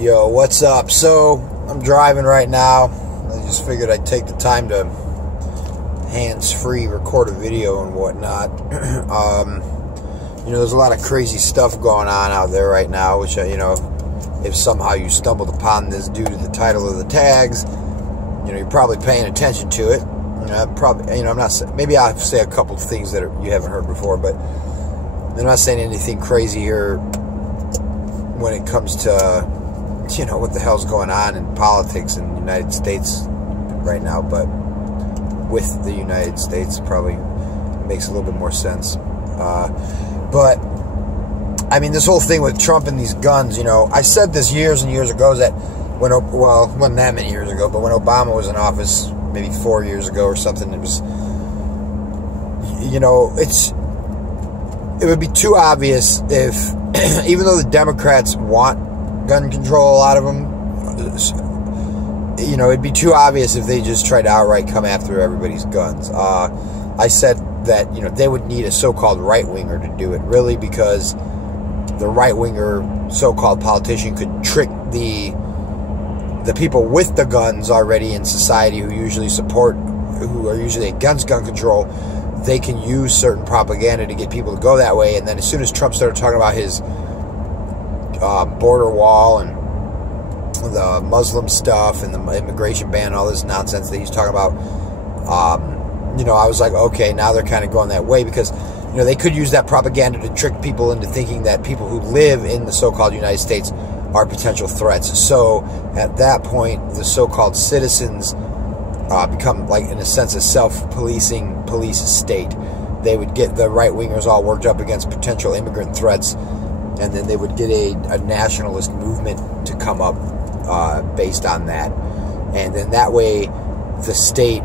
Yo, what's up? So, I'm driving right now. I just figured I'd take the time to hands-free record a video and whatnot. There's a lot of crazy stuff going on out there right now, which, if somehow you stumbled upon this due to the title of the tags, you're probably paying attention to it. I'm not, maybe I'll say a couple of things that you haven't heard before, but I'm not saying anything crazy here when it comes to, what the hell's going on in politics in the United States right now, but with the United States probably makes a little bit more sense. But, this whole thing with Trump and these guns, I said this years and years ago that when, well, it wasn't that many years ago, but when Obama was in office, maybe 4 years ago or something, it was, it would be too obvious if, even though the Democrats want gun control, a lot of them, it'd be too obvious if they just tried to outright come after everybody's guns. I said that, they would need a so-called right-winger to do it, really, because the right-winger so-called politician could trick the people with the guns already in society who are usually against gun control. They can use certain propaganda to get people to go that way. And then as soon as Trump started talking about his border wall and the Muslim stuff and the immigration ban and all this nonsense that he's talking about, I was like, okay, now they're kind of going that way because, they could use that propaganda to trick people into thinking that people who live in the so-called United States are potential threats. So at that point, the so-called citizens become, like, in a sense, a self-policing police state. They would get the right-wingers all worked up against potential immigrant threats, and then they would get a nationalist movement to come up based on that. And then that way, the state,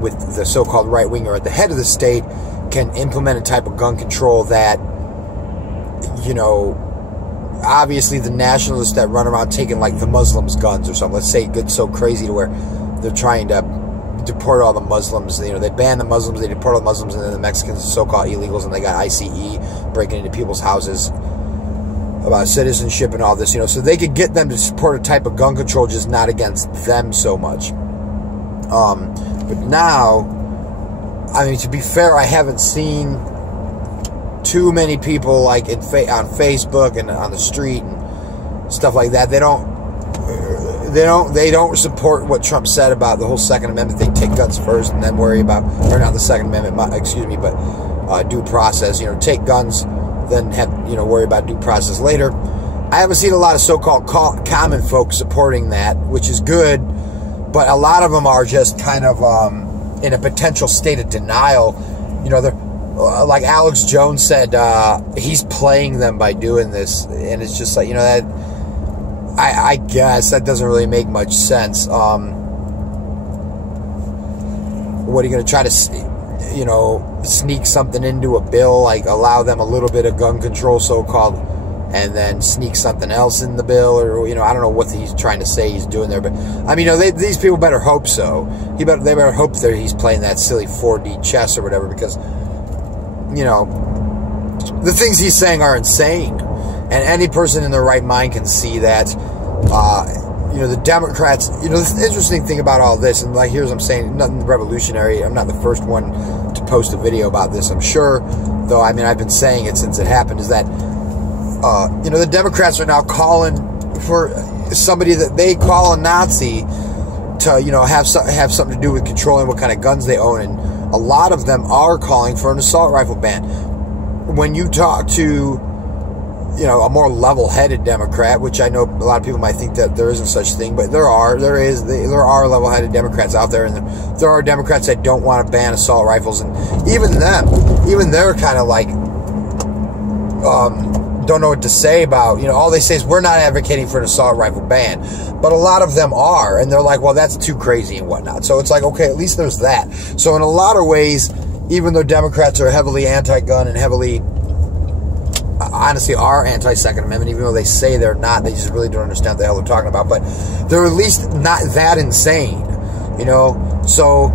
with the so-called right-winger at the head of the state, can implement a type of gun control that, obviously the nationalists that run around taking, like, the Muslims' guns or something, let's say it gets so crazy to where they're trying to deport all the Muslims. They ban the Muslims, they deport all the Muslims, and then the Mexicans, so-called illegals, and they got ICE breaking into people's houses about citizenship and all this, so they could get them to support a type of gun control, just not against them so much. But now, to be fair, I haven't seen too many people, like, on Facebook and on the street and stuff like that. They don't support what Trump said about the whole Second Amendment thing. Take guns first and then worry about, or not the Second Amendment, excuse me, but due process. Take guns, then worry about due process later. I haven't seen a lot of so-called common folks supporting that, which is good, but a lot of them are just kind of in a potential state of denial. They're like Alex Jones said, he's playing them by doing this, and it's just like, that I guess that doesn't really make much sense. What are you going to try to, sneak something into a bill, like allow them a little bit of gun control, so-called, and then sneak something else in the bill, or, I don't know what he's trying to say he's doing there, but, these people better hope so. They better hope that he's playing that silly 4D chess or whatever, because, the things he's saying are insane. And any person in their right mind can see that. The Democrats, the interesting thing about all this, and like, here's what I'm saying, nothing revolutionary. I'm not the first one to post a video about this, I'm sure. Though, I've been saying it since it happened, is that, the Democrats are now calling for somebody that they call a Nazi to, have something to do with controlling what kind of guns they own. And a lot of them are calling for an assault rifle ban. When you talk to, a more level-headed Democrat, which I know a lot of people might think that there isn't such thing, but there are level-headed Democrats out there, and there are Democrats that don't want to ban assault rifles, and even they're kind of like, don't know what to say about, all they say is, we're not advocating for an assault rifle ban, but a lot of them are, and they're like, well, that's too crazy and whatnot. So it's like, okay, at least there's that. So in a lot of ways, even though Democrats are heavily anti-gun and heavily, honestly, are anti-Second Amendment, even though they say they're not, they just really don't understand what the hell they're talking about, but they're at least not that insane, so,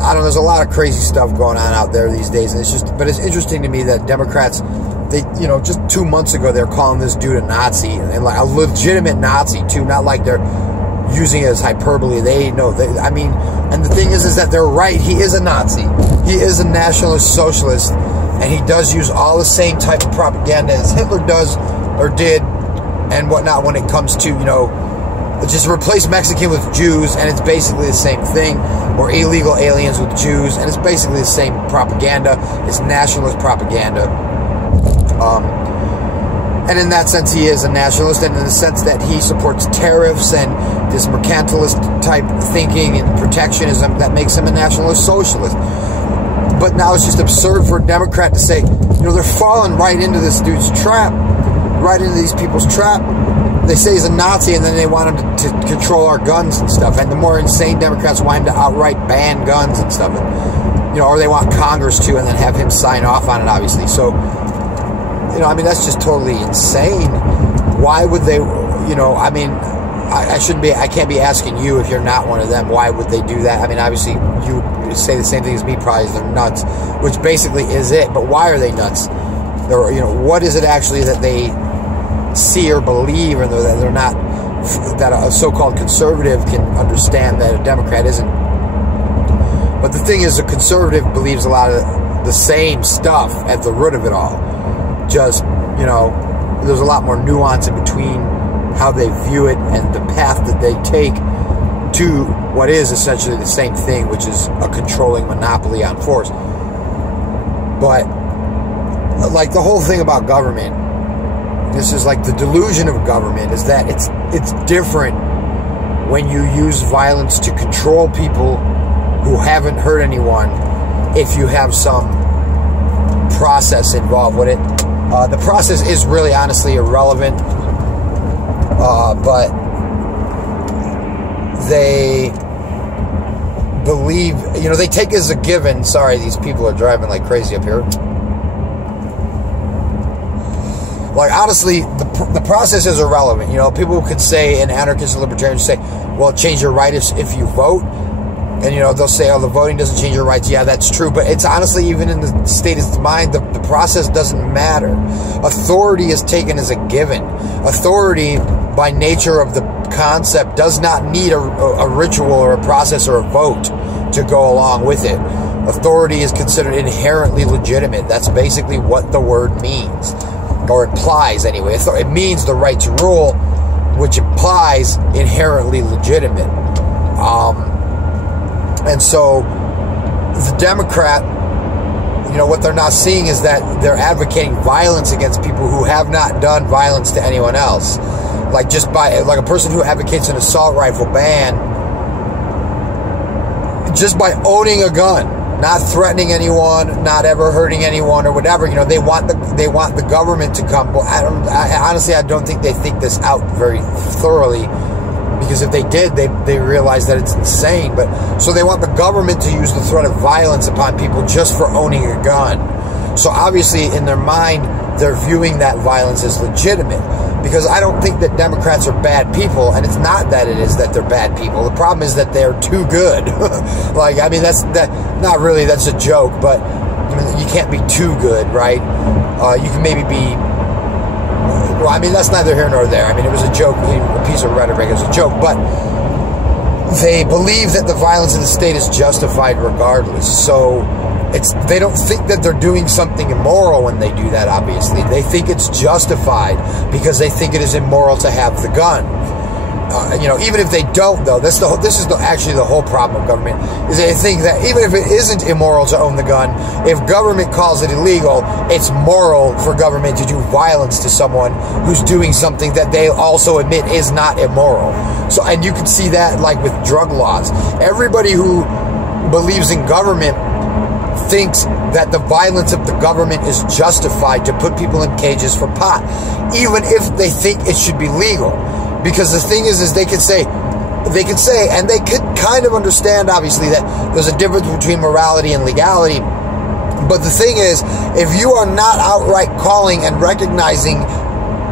I don't know, there's a lot of crazy stuff going on out there these days, and but it's interesting to me that Democrats they, just 2 months ago, they're calling this dude a Nazi, and like a legitimate Nazi too, not like they're using it as hyperbole. And the thing is that they're right. He is a Nazi. He is a nationalist socialist, and he does use all the same type of propaganda as Hitler does or did and whatnot when it comes to, just replace Mexican with Jews, and it's basically the same thing, or illegal aliens with Jews, and it's basically the same propaganda. It's nationalist propaganda. And in that sense, he is a nationalist, and in the sense that he supports tariffs and this mercantilist type thinking and protectionism that makes him a nationalist socialist. But now it's just absurd for a Democrat to say, they're falling right into this dude's trap, right into these people's trap. They say he's a Nazi, and then they want him to control our guns and stuff. And the more insane Democrats want him to outright ban guns and stuff. And, or they want Congress to, and then have him sign off on it, obviously. So, that's just totally insane. Why would they, I can't be asking you if you're not one of them, why would they do that? Obviously, you say the same thing as me, probably, they're nuts, which basically is it. But why are they nuts? What is it actually that they see or believe, or that they're not, that a so-called conservative can understand that a Democrat isn't? But the thing is, a conservative believes a lot of the same stuff at the root of it all. Just, there's a lot more nuance in between how they view it and the path that they take to what is essentially the same thing, which is a controlling monopoly on force. But, like, the whole thing about government, this is like the delusion of government, is that it's different when you use violence to control people who haven't hurt anyone if you have some process involved with it. The process is really honestly irrelevant, but they believe, they take as a given. Sorry, these people are driving like crazy up here. Like, honestly, the process is irrelevant. People could say, and anarchists and libertarians say, well, change your right if you vote. And, they'll say, oh, the voting doesn't change your rights. Yeah, that's true. But it's honestly, even in the statist mind, the process doesn't matter. Authority is taken as a given. Authority, by nature of the concept, does not need a ritual or a process or a vote to go along with it. Authority is considered inherently legitimate. That's basically what the word means, or implies anyway. It means the right to rule, which implies inherently legitimate. And so the Democrat, what they're not seeing is that they're advocating violence against people who have not done violence to anyone else. Like, just by, like, a person who advocates an assault rifle ban, just by owning a gun, not threatening anyone, not ever hurting anyone or whatever, they want the government to come. Well, honestly, I don't think they think this out very thoroughly. Because if they did, they realize that it's insane. But so they want the government to use the threat of violence upon people just for owning a gun. So obviously, in their mind, they're viewing that violence as legitimate. Because I don't think that Democrats are bad people, and it's not that it is that they're bad people. The problem is that they're too good. Not really. That's a joke, but you can't be too good, right? You can maybe be. Well, that's neither here nor there. It was a joke, a piece of rhetoric. It was a joke, but they believe that the violence in the state is justified regardless. So they don't think that they're doing something immoral when they do that, obviously. They think it's justified because they think it is immoral to have the gun. Even if they don't, though, this is actually the whole problem of government, is they think that even if it isn't immoral to own the gun, if government calls it illegal, it's moral for government to do violence to someone who's doing something that they also admit is not immoral. So, and you can see that, like, with drug laws. Everybody who believes in government thinks that the violence of the government is justified to put people in cages for pot, even if they think it should be legal. Because the thing is they could say, and they could kind of understand, obviously, that there's a difference between morality and legality. But the thing is, if you are not outright calling and recognizing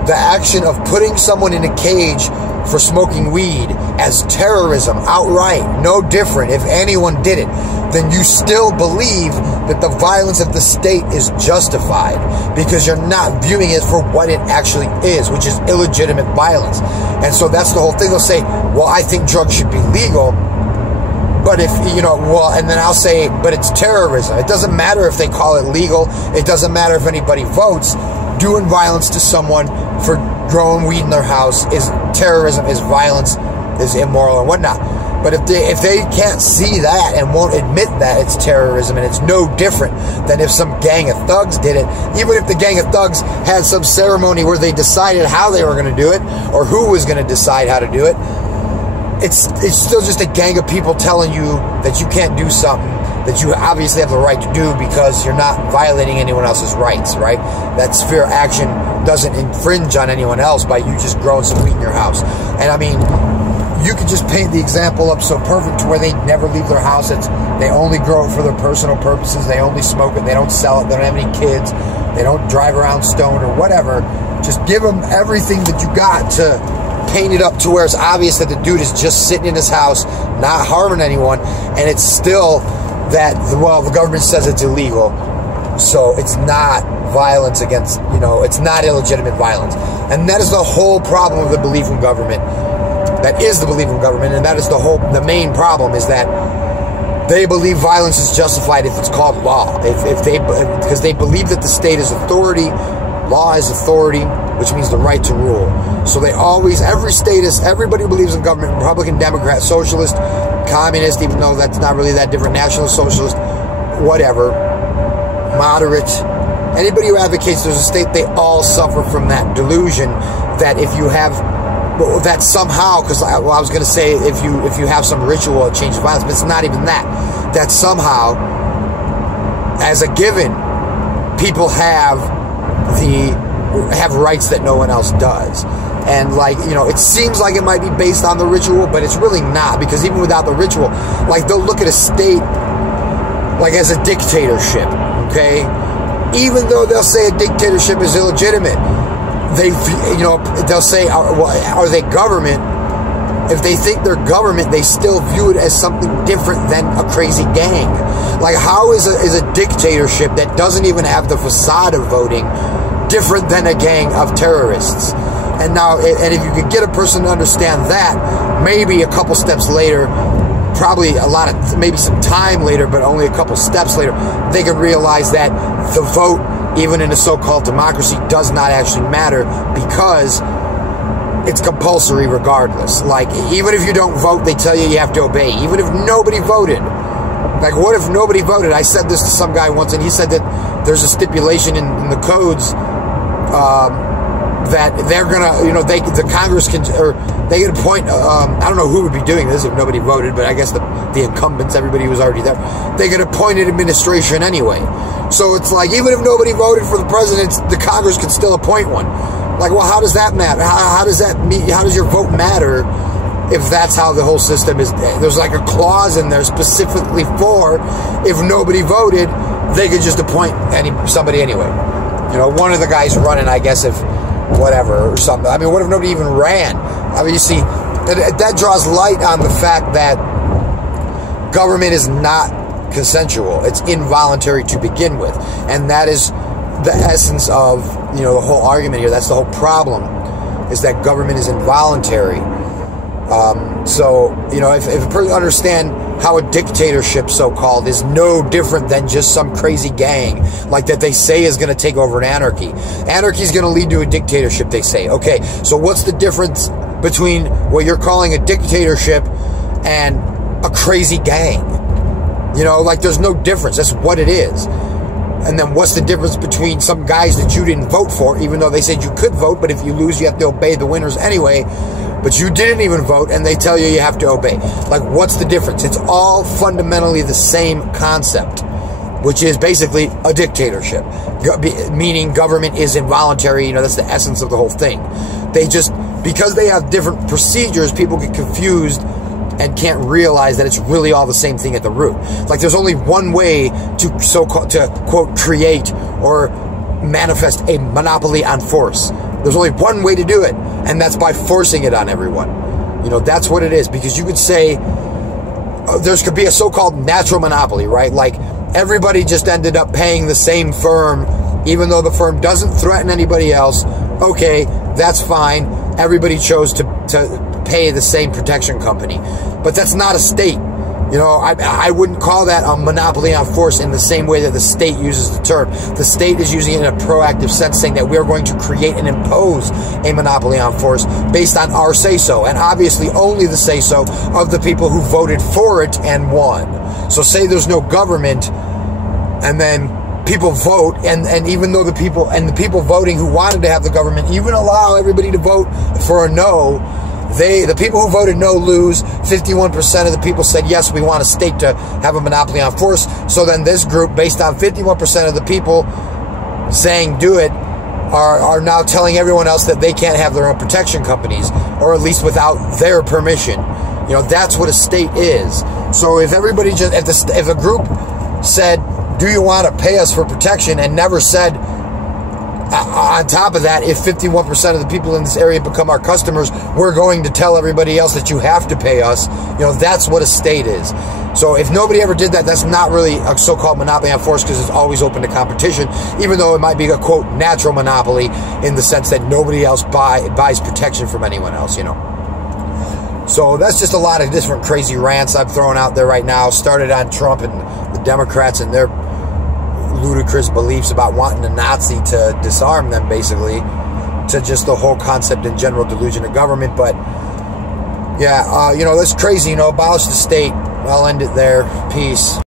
the action of putting someone in a cage for smoking weed as terrorism outright, no different if anyone did it, then you still believe that the violence of the state is justified because you're not viewing it for what it actually is, which is illegitimate violence. And so that's the whole thing. They'll say, well, I think drugs should be legal. But if, you know, well, and then I'll say, but it's terrorism. It doesn't matter if they call it legal. It doesn't matter if anybody votes. Doing violence to someone for growing weed in their house is terrorism, is violence, is immoral and whatnot. But if they can't see that and won't admit that it's terrorism, and it's no different than if some gang of thugs did it, even if the gang of thugs had some ceremony where they decided how they were going to do it or who was going to decide how to do it, it's still just a gang of people telling you that you can't do something that you obviously have the right to do because you're not violating anyone else's rights, right? That sphere of action doesn't infringe on anyone else by you just growing some weed in your house. And I mean, you could just paint the example up so perfect to where they never leave their house. They only grow it for their personal purposes. They only smoke it. They don't sell it. They don't have any kids. They don't drive around stoned or whatever. Just give them everything that you got to paint it up to where it's obvious that the dude is just sitting in his house, not harming anyone, and it's still that, well, the government says it's illegal, so it's not violence against, you know, it's not illegitimate violence. And that is the whole problem of the belief in government. That is the belief in government, and that is the main problem, is that they believe violence is justified if it's called law. Because they believe that the state is authority, law is authority, which means the right to rule. So they always, everybody who believes in government, Republican, Democrat, Socialist, Communist, even though that's not really that different, National Socialist, whatever, moderate, anybody who advocates there's a state, they all suffer from that delusion that if you have, that somehow, because I was going to say if you have some ritual, it changes violence, but it's not even that. That somehow, as a given, people have rights that no one else does. And, like, you know, it seems like it might be based on the ritual, but it's really not, because even without the ritual, like, they'll look at a state like as a dictatorship, okay? Even though they'll say a dictatorship is illegitimate, they'll say, are they government? If they think they're government, they still view it as something different than a crazy gang. Like, how is a dictatorship that doesn't even have the facade of voting different than a gang of terrorists? And now, and if you could get a person to understand that, maybe a couple steps later, probably maybe some time later, but only a couple steps later, they can realize that the vote, even in a so-called democracy, does not actually matter, because it's compulsory regardless. Like, even if you don't vote, they tell you have to obey. Even if nobody voted. Like, what if nobody voted? I said this to some guy once, and he said that there's a stipulation in the codes that they're gonna, you know, the Congress can, or they can appoint, I don't know who would be doing this if nobody voted, but I guess the incumbents, everybody who was already there, they could appoint an administration anyway. So it's like, even if nobody voted for the president, the Congress can still appoint one. Like, well, how does that matter? How does that mean? How does your vote matter if that's how the whole system is? There's like a clause in there specifically for if nobody voted, they could just appoint somebody anyway. You know, one of the guys running, I guess, if whatever or something. I mean, what if nobody even ran? I mean, you see, that draws light on the fact that government is not consensual. It's involuntary to begin with, and that is the essence of, you know, the whole argument here. That's the whole problem, is that government is involuntary. So, you know, if a person understand how a dictatorship, so-called, is no different than just some crazy gang, like that they say is going to take over an anarchy. Anarchy is going to lead to a dictatorship, they say. Okay, so what's the difference between what you're calling a dictatorship and a crazy gang? You know, like, there's no difference. That's what it is. And then what's the difference between some guys that you didn't vote for, even though they said you could vote, but if you lose, you have to obey the winners anyway, but you didn't even vote, and they tell you have to obey. Like, what's the difference? It's all fundamentally the same concept, which is basically a dictatorship, meaning government is involuntary. You know, that's the essence of the whole thing. They just, because they have different procedures, people get confused and can't realize that it's really all the same thing at the root. Like, there's only one way to quote, create or manifest a monopoly on force. There's only one way to do it, And that's by forcing it on everyone. You know, that's what it is. Because you could say there could be a so-called natural monopoly, right? Like everybody just ended up paying the same firm, even though the firm doesn't threaten anybody else. Okay, that's fine. Everybody chose to pay the same protection company. But that's not a state. You know, I wouldn't call that a monopoly on force in the same way that the state uses the term. The state is using it in a proactive sense, saying that we're going to create and impose a monopoly on force based on our say-so, and obviously only the say-so of the people who voted for it and won. So say there's no government, and then people vote, and even though the people voting who wanted to have the government even allow everybody to vote for a no, the people who voted no lose. 51% of the people said, yes, we want a state to have a monopoly on force. So then this group, based on 51% of the people saying do it, are now telling everyone else that they can't have their own protection companies, or at least without their permission. You know, that's what a state is. So if everybody just, if a group said, do you want to pay us for protection, and never said, on top of that, if 51% of the people in this area become our customers, we're going to tell everybody else that you have to pay us. You know, that's what a state is. So if nobody ever did that, that's not really a so-called monopoly on force, because it's always open to competition, even though it might be a, quote, natural monopoly in the sense that nobody else buys protection from anyone else, you know. So that's just a lot of different crazy rants I'm throwing out there right now. Started on Trump and the Democrats and their ludicrous beliefs about wanting a Nazi to disarm them, basically, to just the whole concept and general delusion of government. But yeah, you know, that's crazy. You know, abolish the state. I'll end it there. Peace.